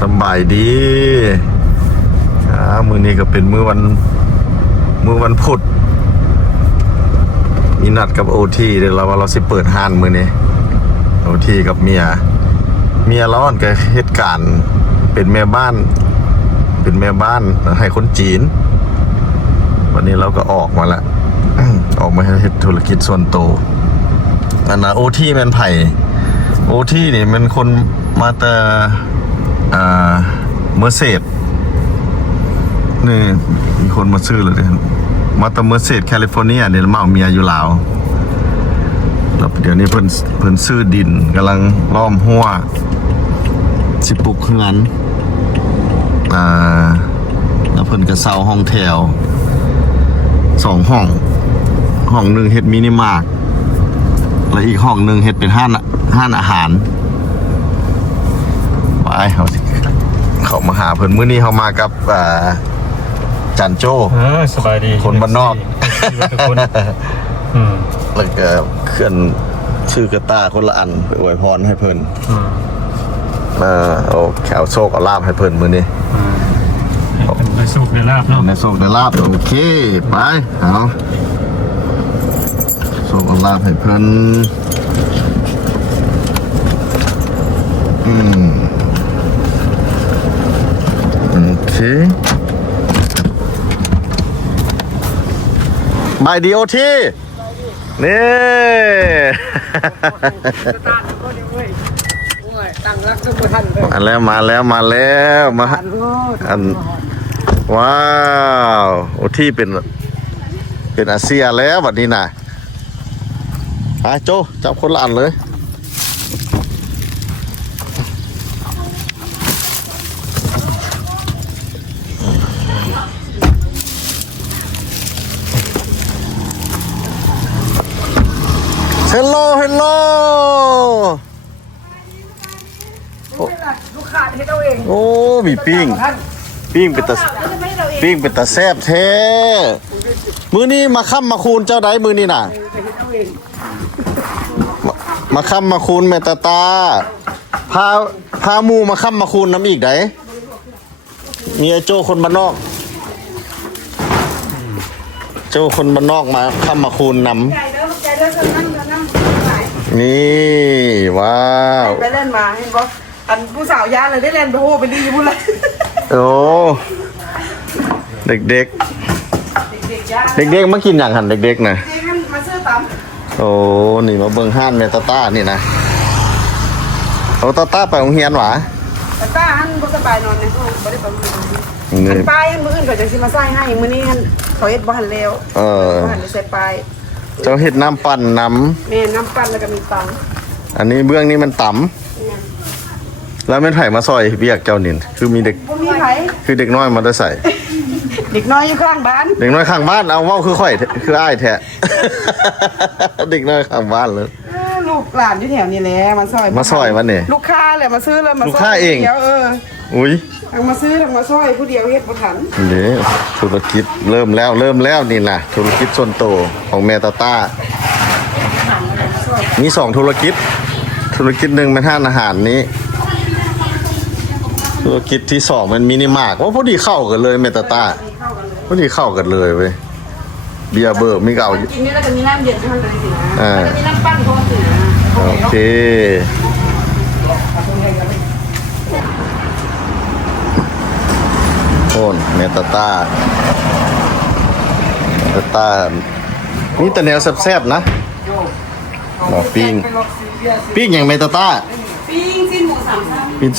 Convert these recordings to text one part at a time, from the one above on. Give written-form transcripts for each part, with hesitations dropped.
สบายดีมื้อนี้ก็เป็นมื้อวันพุธมีนัดกับโอทีเดี๋ยวเราสิเปิดห้านมื้อนี้โอทีกับเมียร้อนกับเหตุการณ์เป็นแม่บ้านให้คนจีนวันนี้เราก็ออกมาละ ออกมาให้ธุรกิจส่วนตัวอันนะโอทีแมนไผ่โอทีนี่มันคนมาแต่เมอร์เซดนี่มีคนมาซื้อเลยมาแต่เมอร์เซดแคลิฟอร์เนียเนี่ยมาเอาเมียอยู่ลาวแล้วเดี๋ยวนี้เพิ่นซื้อดินกำลังล้อมหัวสิปลูกเฮือนแล้วเพิ่นก็เซาห้องแถว2 ห้องหนึ่งเฮ็ดมินิมาร์ทและอีกห้องหนึ่งเฮ็ดเป็นห้านอาหารไปเขามาหาเพิ่นมื้อนี้เขามากับจันโจ้สบายดีคนบ้านนอก ทุกคนแล้วก็เคลื่อนชื่อกระตาคนละอันไปอวยพรให้เพิ่นโอ้แขวโชคเอาลาบให้เพิ่นมื้อนี้ในโชคในลาบเนาะในโชคในลาบโอเคไปเอาโชคเอาลาบให้เพิ่นโอเคบายดีโอทีนี่มาแล้วมาอันว้าวโอทีเป็นอาเซียแล้วบัดนี้นะไปโจจับคนละอันเลยเฮลโลลูกค้าเฮ็ดเอาเอง โอ้มีปิ้งเป็นตาแซ่บแท้มื้อนี้มาค่ำมาคูณเจ้าใดมื้อนี้น่ะมาค่ำมาคูณแม่ตาพาหมู่มาค่ำมาคูณน้ำอีกไดมีไอ้โจคนบ้านนอกมาค่ำมาคูณน้ำนี่ว้าวไปเล่นมาเห็นบ่อันผู้สาวยาเลยได้เล่นไปโหไปดีพุ่นเลยโอ้เด็กมากินอย่างหันเด็กๆนะมาซื้อตำโอ้นี่มาเบิ่งห้านแม่ตานี่นะโอ้ตาไปโรงเรียนหวะตาหันบ่สบายนอนในห้องบ่ได้ไปโรงเรียนไปมื้ออื่นก็จะสิมาใส่ให้มื้อนี้เขาเฮ็ดบ่ทันแล้วบ่ทันได้ใส่ไปเจ้าเฮ็ดน้ำปั่นน้ำแม่น้ำปั่นแล้วก็มีตำอันนี้เบื้องนี้มันต่ำแล้วแม่นไผมาซอยเบียกเจ้านินคือมีเด็กบ่มีไผคือเด็กน้อยมาได้ใส่เด็กน้อยอยู่ข้างบ้านเด็กน้อยข้างบ้านเอาเว้าคือข่อยคืออ้ายแท้ เด็กน้อยข้างบ้านเลยลูกหลานอยู่แถวนี้แหละมาซอยมันนี่ลูกค้าแหละมาซื้อแล้วมาซอยลูกค้าเองอุ้ยทั้งมาซื้อทั้งมาซอยผู้เดียวเฮ็ดบ่ทันนี่ธุรกิจเริ่มแล้วนี่นะธุรกิจส่วนตัวของแม่ตามี2ธุรกิจหนึ่งเป็นห้านอาหารนี้ธุรกิจที่2มันมินิมาร์ทว่าพอดีเข้ากันเลยเมตตาพอดีเข้ากันเลยเว้ยเบียร์เบอร์มีเก่ากินนี่แล้วก็มีน้ำเย็นเท่านั้นสินะแล้วก็มีน้ำปั้นพร้อมสินะโอเคโอนเมตตานี่แต่แนวแซ่บๆนะหมอปิ้งอย่างเมตตาปิ้งสิ้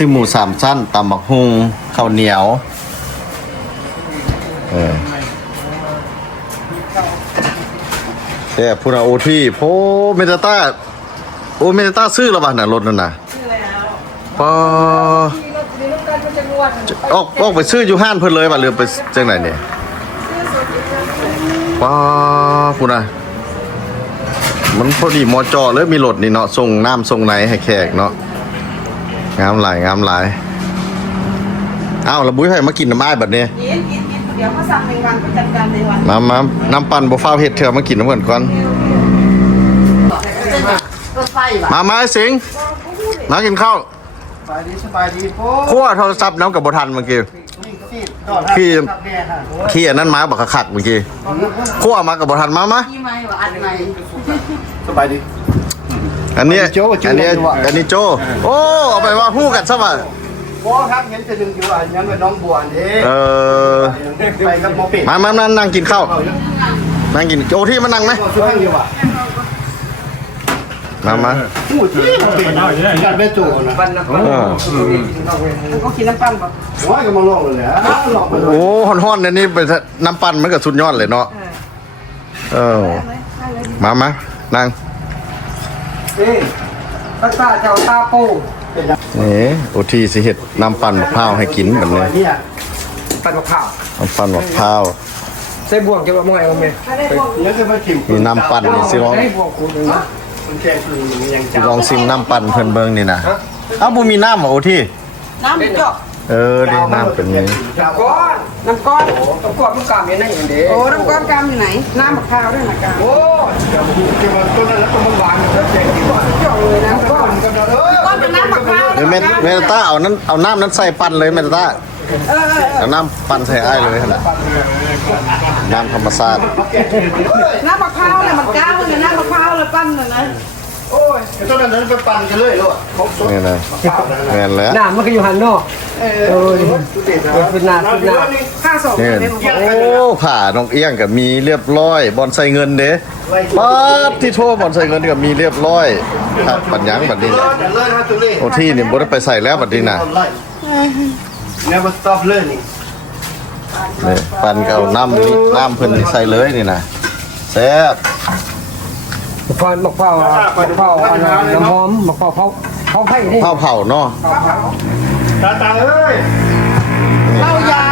นหมู3 ชั้นตำบักฮุงข้าวเหนียวแต่พูดเอาโอทีโพเมตตาซื้อแล้วป่ะน่ะรถนั่นน่ะซื้อแล้วพอออกไปซื้ออยู่ห้านเพิ่นเลยป่ะหรือไปจังไหนเนี่ยว้าพูดน่ะมันพอดีมอจอเลยมีรถนี่เนาะส่งน้ำส่งไหนให้แขกเนาะงามหลายอ้าวแล้วบุ้ยให้มากินน้ำอ้ายแบบนี้กินเดี๋ยวเขาสั่งในวันก็จัดการในวันมาน้ำปั่นบ่ฟ้าวเฮ็ดเถอะมากินน้ำเพิ่นก่อนมาสิงมากินข้าว สบายดีโป้ ขั้วโทรศัพท์น้ำกับบทันเมื่อกี้ขี้อันนั้นมาบักขักเมื่อกี้ขั้วมากับบทันมา ที่ไม่ว่าอันไหน สบายดี อันนี้อันนี้โจโอ้เอาไปว่าฮู้กันซะว่า โป้ครับเห็นจะดึงอยู่อันยังเป็นน้องบัวนี่ ไปกับหมอเป็ด มานั่งกินข้าวนั่งกินโอที่มานั่งไหม ช่วยอยู่ว่ะ มา หูที่หมอเป็ดกันไปจู่นะบ้านนะ มันก็กินน้ำปั้นบ่ ว่าก็มาลองเลยลองไปเลย โอ้ฮ้อนๆเนี่ยนี่เป็นน้ำปั่นมันก็สุดยอดเลยเนาะมานั่ง ภาษาเจ้าตาโป้ นี่โอทีสิเฮ็ดน้ำปั่นมะพร้าวให้กินแบบนี้ ปั่นมะพร้าว น้ำปั่นมะพร้าว ใส่บ่วงจะมาเมื่อไหร่บ้างไหมเนี่ยจะมาชิม มีน้ำปั่นนี่สิลอง ให้บ่วงคุณนะมันแค่คือยัง สิลองซิมน้ำปั่นเพิ่นเบิ่งนี่นะเอ้าบ่มีน้ำเหรอโอที น้ำเจาะ ดิน้ำเป็นนี้ ก้อน น้ำก้อน ต้องก้อนมันกล้ามยังไงอย่างเดียว โอ้น้ำก้อนกามอยู่ไหนน้ำมะพร้าวด้วยนะกาม โอ้เดี๋ยวมันต้นนั้นต้นมันหวานแล้วเจ๋งดีกว่า เจาะเลยนะก้อน ก็จะก้อนเป็นน้ำมะพร้าว เดี๋ยวแม่ตาเอาน้ำนั้นใส่ปั่นเลยแม่ตา เอาน้ำปั่นใส่อ้ายเลยนะน้ำธรรมชาติ น้ำมะพร้าวเนี่ยมันก้าวเลยน้ำมะพร้าวเลยปั้นเลยนะ โอ้ยต้นนั้นไปปั่นกันเลยลูก นี่นะแม่นแล้ว น้ำมันก็อยู่หันนอกเป็นน้ำ ข้าวสองเป็น โอ้ผ่าน้องเอี้ยงกับมีเรียบร้อยบอลใส่เงินเด้ป๊าดที่โทรบอลใส่เงินกับมีเรียบร้อยครับปัญญังบัดนี้โอ้ที่นี่บ่ได้ไปใส่แล้วบัดนี้น่ะ Never stop learning นี่ปั่นกับน้ำนี่น้ำเพิ่นนี่ใส่เลยนี่นะแซ่บ มะพร้าวน้ำหอมมะพร้าวเขาไผ่นี่ ข้าวเผาเนาะ ตาเอ้ย เมายา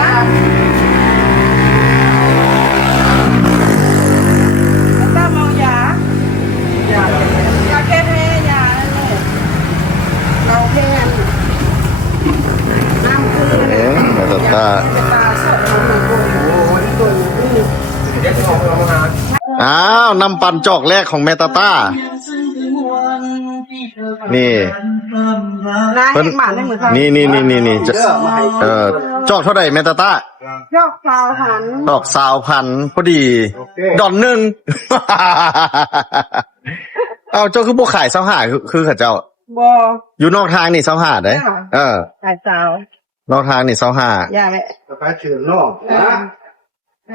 ตาเมายายาแก้แพ้ยาเราแพ้น้ำคือ แม่ตา ตาสดอ้าวน้ำปั่นจอกแรกของแม่ตาต้านี่ น้าเห็นหมาในมือเขา นี่จะจอกเท่าไหร่แม่ตาต้าย อกเปล่าหัน ดอก20,000พอดีดอนหนึ่ง เอาเจ้าคือบ่ขายเสาหาคือเขาเจ้า บอ อยู่นอกทางนี่เสาหาเด้ ขายสาวน อกทางนี่เสาหา อย่าแหละ ไปเถื่อนนอกนะ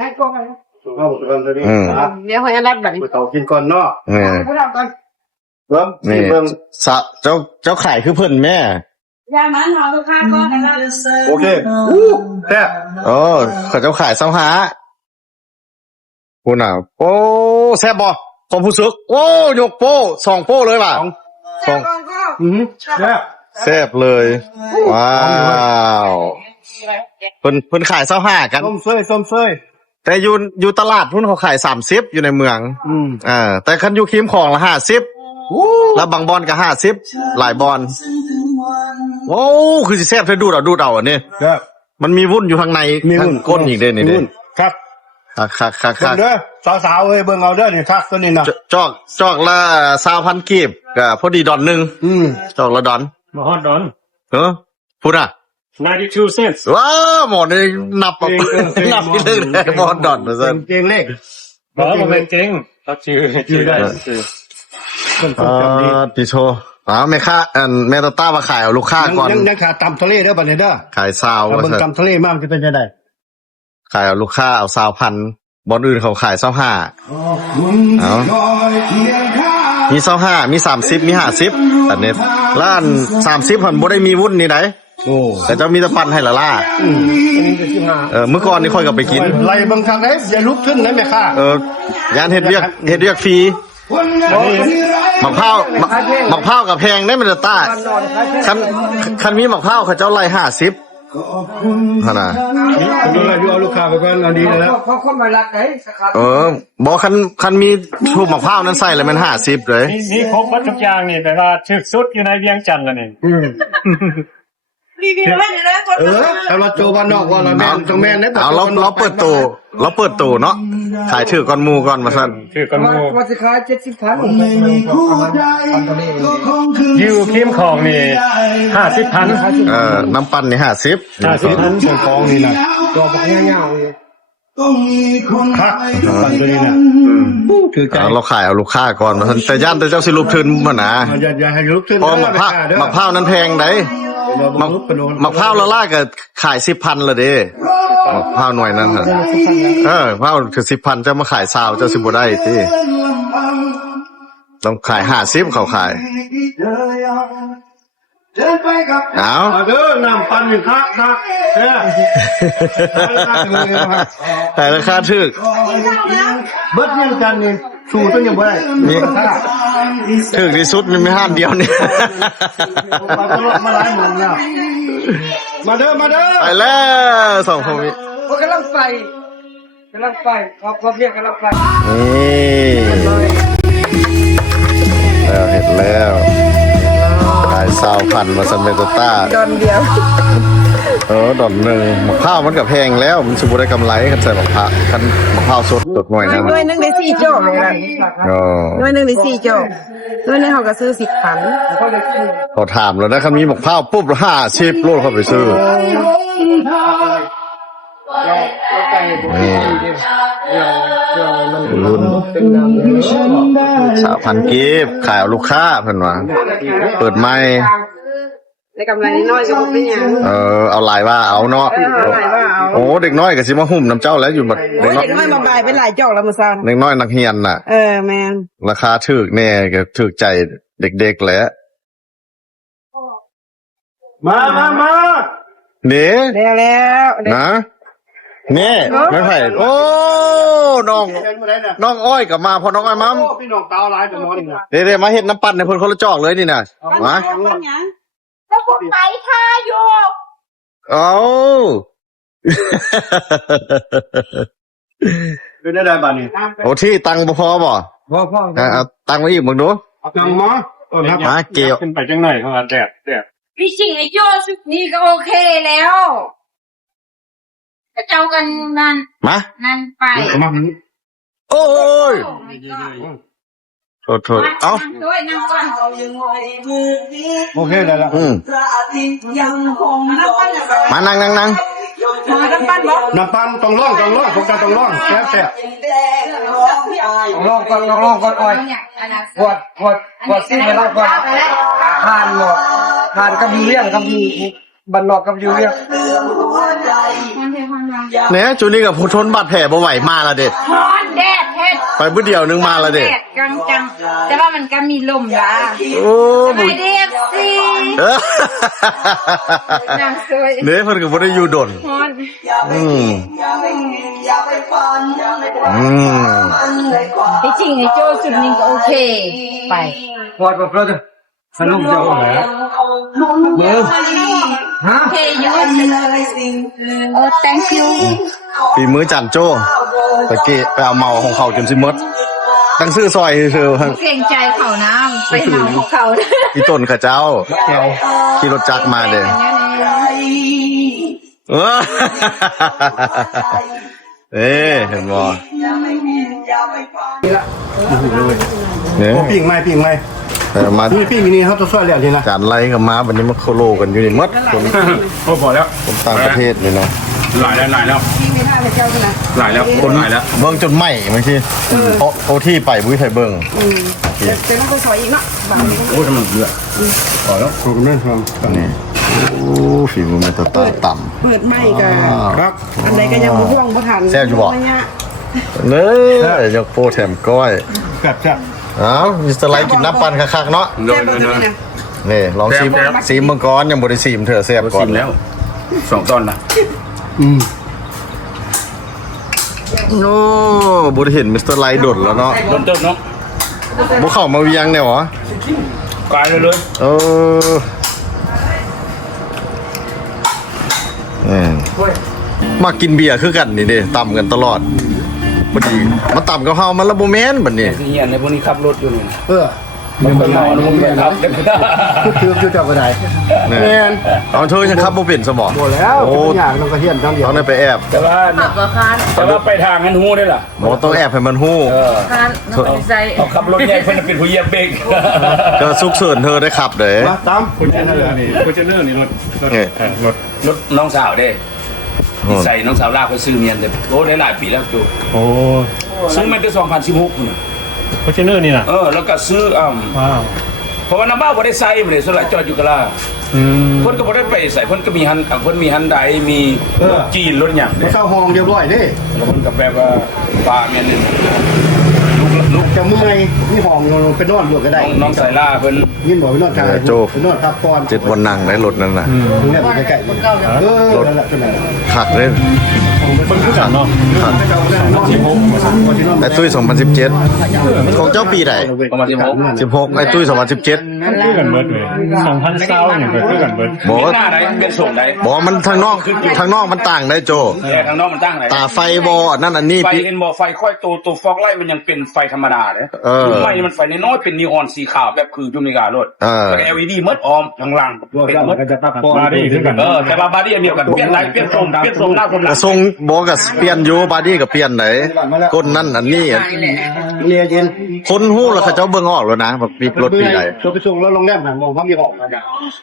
ให้โกงไป สุขภาพสุขภาพตัวนี้นะ เดี๋ยวให้อันรับแบบนี้ ไปต่อกินก่อนนอก นี่ พวกเราก่อน เริ่ม นี่ เบิ่ง เจ้าขายคือเพิ่นแม่ อย่ามันเอาลูกค้าก่อนนะครับ โอเคแซ่บ เขาเจ้าขายเสาหาคุณน่ะโอ้แซ่บบ่ผมผู้ซึกโอ้ยกโป้2โป้เลยว่ะ แซ่บก่อนก็ แซ่บ แซ่บเลยว้าวเพิ่นขายเสาหากัน ส้มเซย แต่อยู่ตลาดพุ่นเขาขาย30อยู่ในเมืองแต่คันอยู่คิมของละ50แล้วบางบอนก็50หลายบอนโอ้คือสิแซ่บเธอดูดเอาอันนี้ แซ่บ มันมีวุ่นอยู่ข้างในข้างก้นอีกเด้นี่เด้ ครับ คัก เด้อสาวๆเอ้ยเบิ่งเอาเด้อนี่คักตัวนี้นะ จอกละ20,000กีบก็พอดีดอนนึงจอกละดอน มาฮอตดอน พูดอ่ะ 92 cents ว้าหมอนี่นับนับที่เรื่องเลยหมอดอนนะซั่น เก่งเลข บอกว่าเป็นเก่งรับชื่อได้ชื่อ ติโชแม่ค้าแม่ตาต้ามาขายเอาลูกค้าก่อน ยังขาดตำทะเลเด้อบัดนี้เด้อ ขายซาว เอาเบิ่งตำทะเลมากจะเป็นจังได๋ ขายเอาลูกค้าเอา20,000บอนอื่นเขาขาย25เอามี25มี30มี50อันนี้ร้าน30เพิ่นบ่ได้มีวุ้นนี่ได โอ้ แต่เจ้ามีแต่ปั่นให้ละล่า อันนี้จะ15 เมื่อก่อนนี่ค่อยก็ไปกิน ไล่เบิ่งคักเด้อย่าลุกขึ้นนะแม่ค้าย านเฮ็ดเวียกฟรีมะพร้าวกับแพงได้มันจะต้าคันมีมะพร้าวเขาเจ้าไล่50ขนาด ดูแลอยู่เอาลูกค้าไปก่อนอันนี้แล้ว เพราะคนมารักไอ้สาขา บอกคันมีทูบมะพร้าวนั้นใส่แล้วมัน50เลย นี่ครบหมดทุกอย่างนี่แต่ว่าถึกสุดอยู่ในเวียงจันทน์แล้วนี่ รีวิวไว้เลยนะคน ถ้าเราโจบ้านนอกว่าเราแม่นต้องแม่นได้ เราเปิดตู้เนาะ ขายถือก้อนหมูก่อนมาสั่น คือกันโม ว่าจะขาย70,000ไม่มีคู่ใดก็คงถึง ยูคิมของนี่50,000 น้ำปั่นนี่50 50,000ส่วนของนี่นะ ดอกบักเงาๆเลย ต้องมีคน คักปันตัวนี้นะ ถือใจ เราขายเอาลูกค้าก่อนมาสั่นแต่ย่านแต่เจ้าสิรูปทึนบ่นะ อย่าให้ลุกขึ้น เพราะมะพร้าวนั้นแพงได้มะพร้าวละล่าก็ขาย 10,000ละเด้มะพร้าวหน่วยนั้นน่ะมะพร้าวคือ 10,000จะมาขาย20,000เจ้าสิบ่ได้ติต้องขาย50เขาขาย เดินไปกับ เอา เด้อน้ำปันอยู่คักเนี่ย ขายราคาถูก เบิดเงินกันนี่ชูต้นยังบ่ได้ นี่ถูกที่สุดมีห้านเดียวนี่ มาตลอดมาหลายหมื่นแล้วมาเด้อ ไปแล้วสองคนนี้ กำลังไปครับเรียกกำลังไป นี่แล้วเห็นแล้วขาย20,000มาซันเมโตต้า ดอนเดียว ดอกหนึ่งมะพร้าวมันกับแพงแล้วมันสิบ่ได้กำไรคันใส่มะพร้าวคันมะพร้าวสดตกหน่อยนะ หน่วยนึงได้4จอกเลยนะ อ๋อ หน่วยนึงได้4จอกหน่วยนึงเขาก็ซื้อ10,000 เขาถามแล้วนะคันมีมะพร้าวปุ๊บ50โลดเข้าไปซื้อนี่รุ่น3,000กีบขายเอาลูกค้าเพิ่นว่าเปิดใหม่ ได้กำไรน้อยก็บ่เป็นหยัง เอาหลายว่าเอาเนาะ เอาหลายว่าเอา โอ้เด็กน้อยก็สิมาหุ่มน้ำเจ้าแล้วอยู่บัด เด็กน้อยมาบายเป็นหลายจอกแล้วมื้อเช้า เด็กน้อยนักเรียนน่ะ แม่น ราคาถูกแน่ก็ถูกใจเด็กๆแหละ มา เด้ แล้ว นะนี่ไม่ไผ่โอ้น้องอ้อยกลับมาพอน้องอ้อยมัม พี่น้องตาลายเป็นน้อยนะ เด้ๆมาเฮ็ดน้ำปั่นให้เพิ่นคนละจอกเลยนี่น่ะมา ก็ผมไปท่าอยู่ เอา เป็นได้บ้านนี่ โอ้ที่ตังค์บ่พอบ่ พ่อ เอาตังค์มาอีกมึงดู จังมาขึ้นไปจังไหนเขาแดด พี่ชิงไอ้โจ้สุดนี้ก็โอเคแล้วก็เจ้ากันนั่น มา นั่นไป มา โอ้ย โอ้ยก็ โทษเอ้า นั่งด้วยนั่งก่อน โอเคได้แล้ว มานั่ง น้ำปั้นบ่ น้ำปันต้องร้องผมจะต้องร้องแซ่บ ลองก่อนอ้อย เนี่ยอันนั้น ขวดซิ่งแล้วก่อนทานหมดทานกับยูเรียงกับยูบันนอกกับยูเรียง มันเทความรัก เนี่ยจูนี่กับผู้ทนบาดแผลบ่ไหวมาละเด็ด ร้อนแดดเฮ็ด ไปมื้อเดียวนึงมาละเด็ด แดดกังจังแต่ว่ามันก็มีลมละ โอ้ สบายดีสิ เออ นั่งสวย เนี่ยเพิ่นก็บ่ได้อยู่ดน ร้อน อืม พี่ชิงไอ้โจ้สุดนี้ก็โอเคไป ขวดแบบเราจะสนุกจังเลยเบอร์ฮะ โอเคอยู่thank you ฝีมือจันโจ้ตะกี้ไปเอาเมาของเขาจนสิหมดตั้งซื้อซอยคือ เกรงใจเขานะไปหาของเขานะ อีต้นข้าเจ้าขี่รถจักรมาเด้เออเห็นบ่เนี่ย ปิ้งไหม มา นี่ปิ้งนี่เขาจะช่วยแล้วนี่นะ จานไรกับมาวันนี้มาโคโลกันอยู่นี่หมดคน โอ้พอแล้ว คนต่างประเทศนี่เนาะ หลายแล้ว ที่มีท่าให้เจ้าด้วยนะ หลายแล้ว คนเบิ่งจนไหม้เมื่อกี้โอที่ไปบุ้ยไทยเบิ่ง แต่ต้องไปซอยอีกเนาะบางนี้ โอ้ยมันเยอะพอแล้วคุณแม่ทำ นี่โอ้ฝีมือมันต่ำ เปิดไม้ก็ ครับ อันใดก็ยังบ่ห่วงบ่ทัน แซ่บอยู่บ่ ระยะ เน้อยกโปแถมก้อย แซ่บ เอ้ามีสไลด์กินน้ำปั่นคักๆเนาะ แซ่บบ่จะมีนะ นี่ลองซีมเบิ่งก่อนยังบ่ได้ซีมเถอะแซ่บก่อน ชิมแล้ว2ตอนนะ โอ้บ่ได้เห็นมิสเตอร์ไลท์โดดแล้วเนาะ ต้นเติมเนาะ บ่เข้ามาเวียงแน่หรอก ลายเลย มากินเบียร์คือกันนี่เด้ต่ำกันตลอดพอดีมาต่ำกับเฮามันละบ่แม่นบัดนี้ ที่เฮียนในพวกนี้ขับรถอยู่นี่นะ มันเป็นหมอนุ่มเลยครับคือเจ้าก็ได้ เนี่ย แม่น เอาเธอยังขับบ่เป็นสมอง หมดแล้วเป็นอย่างต้องกระเทียมต้องเดียว ต้องได้ไปแอบ แต่ว่า ขับบ่คาน แต่ว่าไปทางนั้นหูได้ล่ะ หมอต้องแอบให้มันฮู้ คานน้องใจ เขาขับรถใหญ่เพิ่นเป็นผู้เหยียบเบรก ก็สุกเสริญเธอได้ขับเด้ มาตาม คุณเจเนอร์นี่คุณเจเนอร์นี่รถ นี่ รถ รถน้องสาวเด้ที่ใส่น้องสาวลากไปซื้อเมียนแต่โอ้ได้หลายปีแล้วจู โอ้ ซื้อมาตั้ง2016พุ่นน่ะ คุณเจเนอร์นี่นะ แล้วก็ซื้อว้าว เพราะว่าน้ำบ้าบ่ได้ใส่บ่ได้สละจอดอยู่กะลา อืม เพิ่นก็บ่ได้ไปใส่เพิ่นก็มีฮันเพิ่นมีฮันไดมีรถจีนรถหยังเด้ เข้าห้องเรียบร้อยเด้ แล้วเพิ่นก็แบบว่าปลาเมียนนึงลูก จะเมื่อยนี่ห้องเป็นนอนรวดก็ได้ น้องสายล่าเพิ่น ยินบอกเป็นนอนกลางเป็นนอนพักผ่อน 7วันนั่งได้รถนั่นน่ะ ตรงนี้ใกล้ๆมันนั่นแหละเป็นไร ขักเลย คนคือกันเนาะ ขัก ไอ้ตุ้ย2017ของเจ้าปีไหน ประมาณ16 16ไอ้ตุ้ย2017 คือกันเบิร์ดเลย2020เนี่ยคือกันเบิร์ด บอก เห็ ว่าน หน้าไหนเป็นส่งไหน บอกว่ามันทางนอกมันต่างได้โจ แต่ทางนอกมันตั้งไหน ตาไฟบอนั่นอันนี้ ไฟ พี่ เห็นบ่ไฟค่อยตัวฟอกไลท์มันยังเป็นไฟธรรมดาเด้ ไม่มันไฟน้อยๆเป็นนีออนสีขาวแบบคือยูนิกาโลดแต่ LED หมดออมข้างล่างเป็นหมด บาร์ดี้คือกัน แต่ว่าบาร์ดี้อันเดียวกันเปลี่ยนไลท์เปลี่ยนทรงหน้าทรงหลั ก ง ระทรงบอกกับเปลี่ยนอยู่บาดี้กับเปลี่ยนไหนก้นนั่นอันนี้ เรียเย็น คนหู้แล้วเขาเจ้าเบิ่งออกแล้วนะแบบมีรถปีไหน ตัวไปส่งแล้วลงแก้มหางมองเขามีห้อง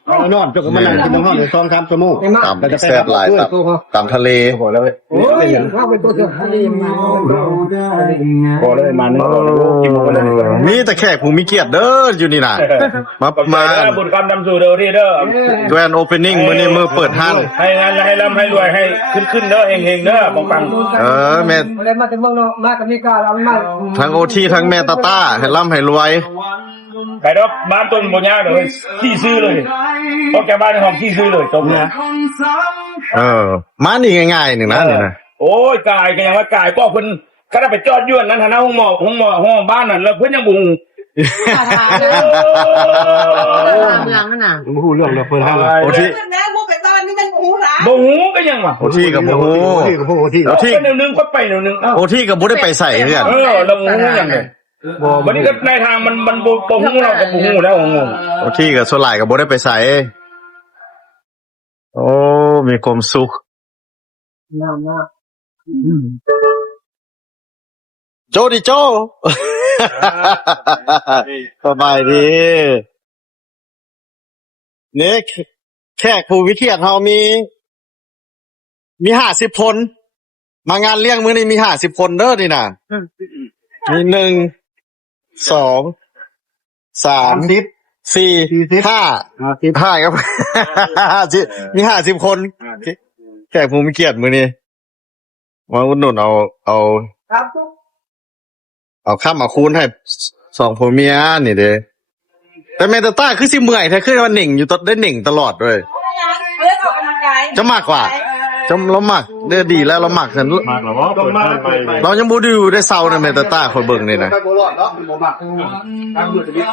เรานอนเจ้าก็มานั่งกินน้ำห้องอยู่2-3 ชั่วโมง ตามแซ่บหลายตามทะเล โอ้ยเข้าไปตัวเสือให้มา พอเลยมัน มีแต่แขกผู้มีเกียรติเด้ออยู่นี่น่ะมา บุญคำนำสู่เด้อที่เด้อ แกรนด์โอเพนนิ่งมื้อนี้มื้อเปิดห้าง ให้งานให้ร่ำให้รวยให้ขึ้นเด้อเฮงๆเด้อปัง แม่ อะไรมาแต่เมืองนอกมากับมีกาเรามา ทั้งโอทีทั้งแม่ตาต้าให้ร่ำให้รวย ๆไปรอบบ้านต้นบ่ยากเลยที่ซื้อเลยออกจากบ้านในห้องที่ซื้อเลยจบนะ มานี่ง่ายๆหนึ่งนะนี่นะ โอ้ยกายก็ยังว่ากายก็เพิ่นก็ได้ไปจอดยวนนั้นฐานะห้องบ้านนั่นแล้วเพิ่นยังบุง เมืองนั่นน่ะ ผมพูดเรื่องเปิดห้าง โอที แม่กูไปตอนนี้มันหูหลา บ่หูก็ยังว่ะ โอทีกับโอ้โห ที่กับพวกที่ โอที ก็นึงก็ไปนึง โอทีกับบุได้ไปใส่เพื่อน เราหูยังไงวันนี้ก็ในทางมันบ่หูเราก็บ่หูแล้วงง โอทีกับส่วนหลายกับบุได้ไปใส่โอ้มีความสุขโจดิโจ สบายดีเนี่ยแขกผู้วิเทียรเรามี50 คนมางานเลี้ยงมื้อนี้มี50 คนเด้อนี่น่ะมี1 2 3 4 5ครับ มี50 คนแขกผู้มีเกียรติมื้อนี้มาอุดหนุนเอาข้ามมาคูณให้2ผัวเมียนี่เด้แต่แม่ตาต้าคือสิเมื่อยแท้คือว่าหนิ่งอยู่ได้หนิ่งตลอดด้วย เลือกออกกำลังกาย จะมากกว่าเรามักเด้อดีแล้วเรามักฉัน มากหรอวะเปิดห้างไป เรายังบ่ได้อยู่ได้เซานะแม่ตาต้าคอยเบิ่งนี่นะ ไปโบราณเนาะโบราณ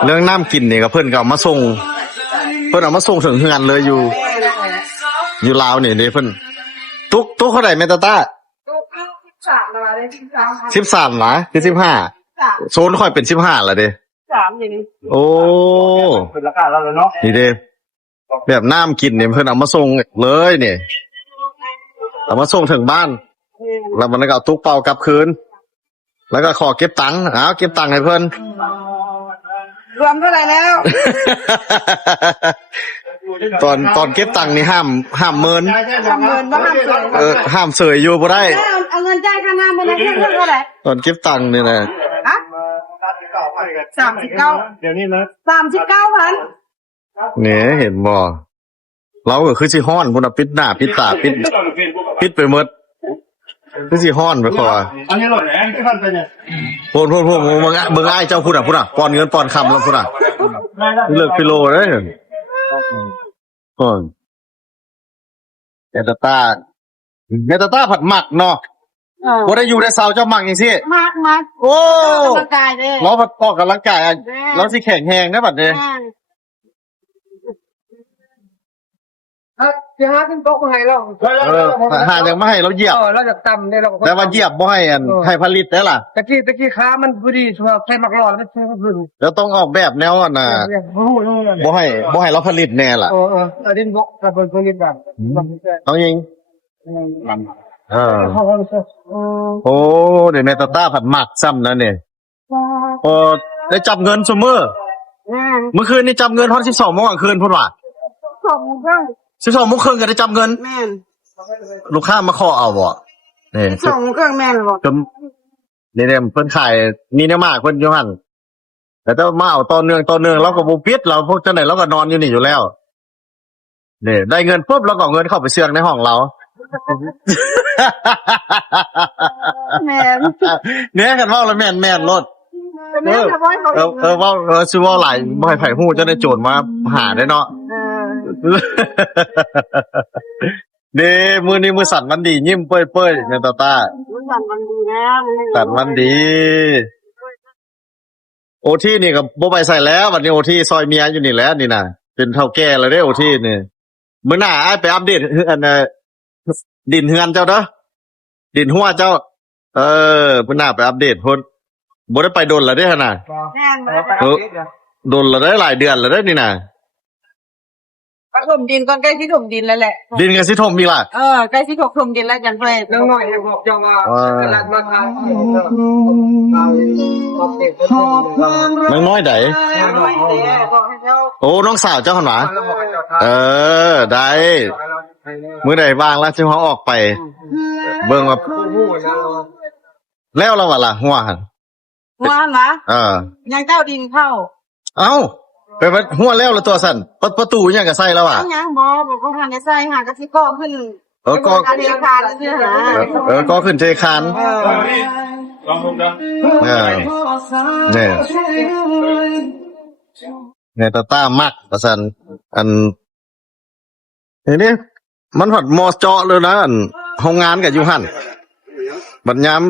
เรื่องน้ำกินนี่ก็เพิ่นก็เอามาส่งถึงเฮือนเลยอยู่ลาวนี่เด้เพิ่นตุ๊กเท่าไหร่แม่ตาต้า 13นะว่าได้1313นะคือ15โซนค่อยเป็น15ล่ะเด้ 3อย่างนี้ โอ้ เป็นราคาแล้วเนาะ นี่เด้แบบน้ำกินเนี่ยเพิ่นเอามาส่งเลยนี่เอามาส่งถึงบ้าน แล้วมันก็เอาตุ๊กเป่ากลับคืน แล้วก็ขอเก็บตังค์เก็บตังค์ให้เพิ่น รวมเท่าไหร่แล้ว ตอนเก็บตังค์นี่ห้ามเมิน 30,000บ่ห้ามเกิน ห้ามเสยอยู่บ่ได้ เอาเงินจ่ายค่าน้ำบ่ได้เท่าไหร่ ตอนเก็บตังค์นี่นะ ฮะ39 เดี๋ยวนี้นะ 39,000 เนี่ยเห็นบ่เราก็คือสิฮ้อนพุ่นน่ะปิดหน้าปิดตาปิดไปหมดคือสิฮ้อนไปขอ อันนี้หล่นที่ท่านไปเนี่ย พูดเบิ่งอ้ายเจ้าพุ่นน่ะป้อนเงินป้อนคำแล้วพุ่นน่ะเลิกพิโลเด้เมตาต้าผัดหมักเนาะบ่ได้อยู่ได้เซาเจ้าหมักจังซี่ มาก โอ้ กำลังกายเด้ เราผัดออกกำลังกายเราสิแข็งแรงได้บัดนี้ จะหาขึ้นโต๊ะมาให้เรา หายังไม่ให้เราเหยียบ เราจะตำเนี่ยเรา แต่ว่าเหยียบบ่ให้ให้ผลิตได้ล่ะ ตะกี้ค้ามันพอดีชัวร์ใช้มักรอแล้วใช้พึ่ง แล้วต้องออกแบบแนวน่ะบ่ให้เราผลิตแน่ล่ะ ดินบกกับเป็นคนดินแบบ ต้องยิงโอ้เดี๋ยวแม่ตาต้าผัดหมักซ้ำนะเนี่ยพอได้จับเงินซุมื้อเมื่อคืนนี่จับเงินฮอด12 โมงกลางคืนพุ่นว่า12 โมงครึ่งก็ได้จับเงิน แม่น ลูกค้ามาขอเอาบ่นี่ 2 โมงครึ่งแม่นบ่ จนนี่เนี่ยเพิ่นขายนี่เนี่ยมากเพิ่นอยู่หั่นแต่ถ้ามาเอาต่อเนื่องเราก็บ่ปิดเราพวกจังได๋เราก็นอนอยู่นี่อยู่แล้วนี่ได้เงินปุ๊บเราก็เอาเงินเข้าไปเชืองในห้องเรา แม่น เนี่ยกันเว้าแล้วแม่นรถ แม่นบ่ให้เขา เว้าสิเว้าหลายบ่ให้ไผฮู้จะได้โจรมาหาได้เนาะ เด้มื้อนี้มื้อสันวันดียิ้มเป้ยๆแม่ตาต้า มันดีนะ สันวันดี โอที่นี่ก็บ่ไปใส่แล้ววันนี้โอที่ซอยเมียอยู่นี่แหล้วนี่น่ะเป็นเฒ่าแก่แล้วเด้โอที่นี่มื้อหน้าอ้ายไปอัปเดตอันดินเฮือนเจ้าเด้อดินหัวเจ้ามื้อหน้าไปอัปเดตพุ่นบ่ได้ไปดนแล้วเด้หั่นน่ะ แม่นบ่ ดนแล้วได้หลายเดือนแล้วได้นี่น่ะ ก็ถมดินก่อนใกล้ที่ถมดินแล้วแหละ ดินกันสิถมอีกล่ะ ใกล้ที่ถมดินแล้วจังไผ น้องหน่อยให้บอกจังว่าตลาดมาขาย น้องน้อยได บอกให้เจ้า โอ้น้องสาวเจ้าหั่นหวาได้มื้อใดว่างแล้วสิเฮาออกไป เบิ่งว่าแล้วเราว่าล่ะหัวหั่น หัวนะ ยังเจ้าดินเข้า เอ้าไปว่าหัวแล้วตัวสั่นประตูยังก็ใส่แล้วอ่ะ ยังบอกว่าหันได้ใส่หากะทิก็ขึ้น ก็ การเรียนคานซื่อหา ก็ขึ้นเทคาน ลองดูนะ เนี่ยตาต้ามักว่าซั่นอันนี่มันหอดมอเจาะเลยนะอันโรงงานก็อยู่หั่นบัดยาม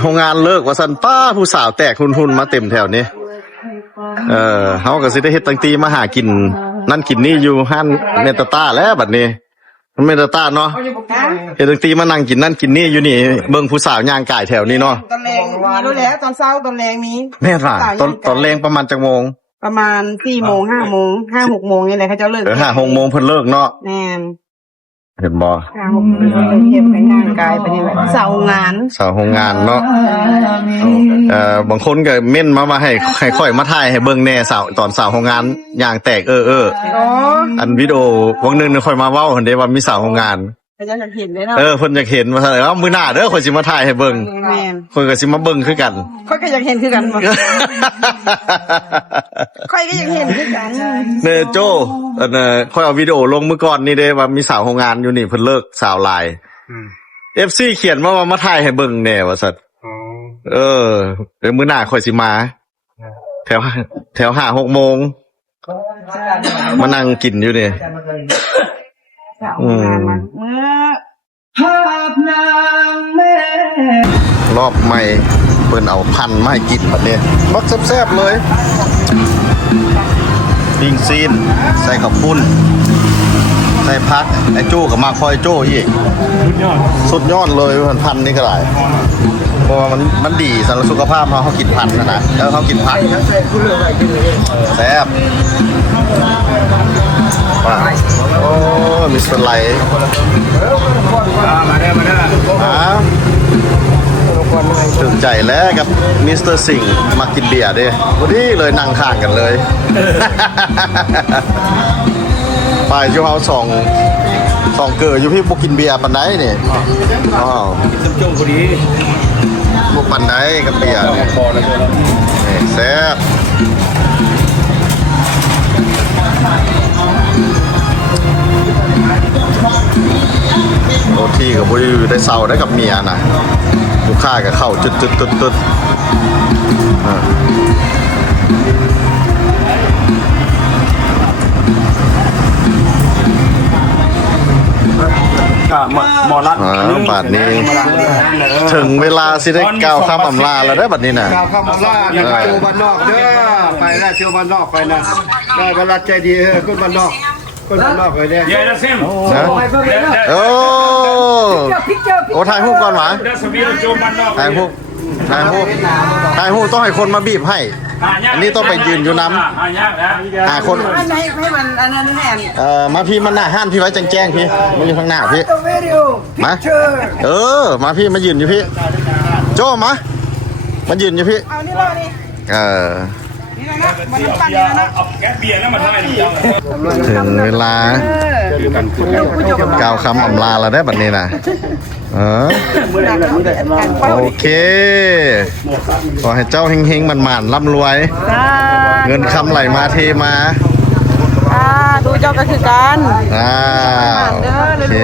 โรงงานเลิกว่าซั่นป้าผู้สาวแตกหุ่นๆมาเต็มแถวนี้เฮาก็สิได้เฮ็ดตั้งตีมาหากินนั่นกินนี่อยู่ห้านเมตตาแล้วบัดนี้เมตตาเนาะเฮ็ดตั้งตีมานั่งกินนั่นกินนี่อยู่นี่เบิ่งผู้สาวย่างกายแถวนี้เนาะตอนแรงมีรู้แล้วตอนเช้าตอนแรงมี แม่นว่าตอนแรงประมาณจักโมง ประมาณ4 โมง 5 โมง 5 6 โมงนี่แหละเขาจะเลิก 5-6 โมงเพิ่นเลิกเนาะ แม่น เห็นบ่ 5 6 โมงเลิกเก็บไปงานกายไปนี่แหละเสาร์งาน สาวโรงงานเนาะบางคนก็เม่นมาให้ค่อยมาถ่ายให้เบิ่งแน่สาวตอนสาวโรงงานย่างแตกอันวิดีโอวงนึงค่อยมาเว้าหั่นเด้ว่ามีสาวโรงงาน เขาจะเห็นเลยเนาะ เพิ่นอยากเห็นว่ามื้อหน้าเด้อข่อยสิมาถ่ายให้เบิ่ง แม่น ข่อยก็สิมาเบิ่งคือกัน ค่อยก็อยากเห็นคือกันบ่ค่อยก็อยากเห็นคือกัน เนโจค่อยเอาวิดีโอลงเมื่อก่อนนี่เด้ว่ามีสาวโรงงานอยู่นี่เพิ่นเลิกสาวลาย FC เขียนมาถ่ายให้เบิ่งแน่ว่าซั่นเดี๋ยวมื้อหน้าข่อยสิมาแถว 5-6 โมงมานั่งกินอยู่นี่รอบใหม่เพิ่นเอาพันธุ์มาให้กินบัดนี้บักแซ่บๆเลยปิ้งซีนใส่ข้าวปุ้นใส่ผักไอ้โจ้ก็มาคอยโจ้อีกสุดยอดเลยพันธุ์นี่ก็ได้เพราะว่ามันดีสำหรับสุขภาพเขากินพันธุ์นะแล้วเขากินผักแซ่บว้าวโอ้มิสเตอร์ไลท์ถึงใจแล้วกับมิสเตอร์สิงห์มากินเบียร์ดิวันนี้เลยนั่งข้างกันเลยไปชูเฮาสองเกิดอยู่พี่บุกินเบียร์ปันไดนี่น้ำจุ่มพอดี บุกปันไดกับเบียร์นี่แซ่บโรตีกับบุยได้เศร้าได้กับเมียนะลูกค้ากับเข้าจุดหมอรัด บัดนี้ถึงเวลาสิได้กล่าวคำอำลาแล้วได้บัดนี้น่ะ กล่าวคำล่าเนี่ยไปเที่ยวบ้านนอกเด้อไปแล้วเที่ยวบ้านนอกไปนะได้เวลาใจดีขึ้นบ้านนอกไป คนนอกเลยเนี่ย Yeah, that's him. นะ ให้เพิ่มเลยนะ โอ้โอ้ถ่ายรูปก่อนหวะ That's a real Joe Manok. ถ่ายรูปต้องให้คนมาบีบให้ อันนี้ต้องไปยืนอยู่น้ำคน ให้มันอันนั้นแน่น มาพี่มันหน้าห้านพี่ไว้แจ้งพี่มาอยู่ข้างหน้าพี่มามาพี่มายืนอยู่พี่โจ้มายืนอยู่พี่ เอานี่รอนี่ นี่นะมันน้ำปั่นนี่นะ เอาแก๊สเบียร์แล้วมาถ่ายดิ ถึงเวลา กล่าวคำอำลาแล้วได้บัดนี้นะโอเคขอให้เจ้าเฮงๆมันร่ำรวย เงินคำไหลมาเทมา ดูเจ้าก็คือกัน โอเค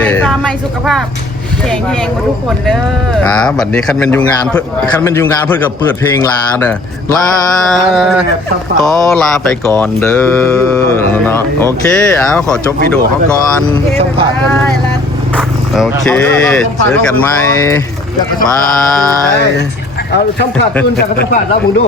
ไม่ตาไม่สุขภาพแข็งแรงหมดทุกคนเด้อ บัดนี้คันเป็นอยู่งานเพื่อกับเปิดเพลงลาเด้อลาก็ลาไปก่อนเด้อเนาะโอเคขอจบวิดีโอเขาก่อน โอเคเจอกันใหม่บาย เอาสัมผัสอื่นจากสัมผัสเราบุญดู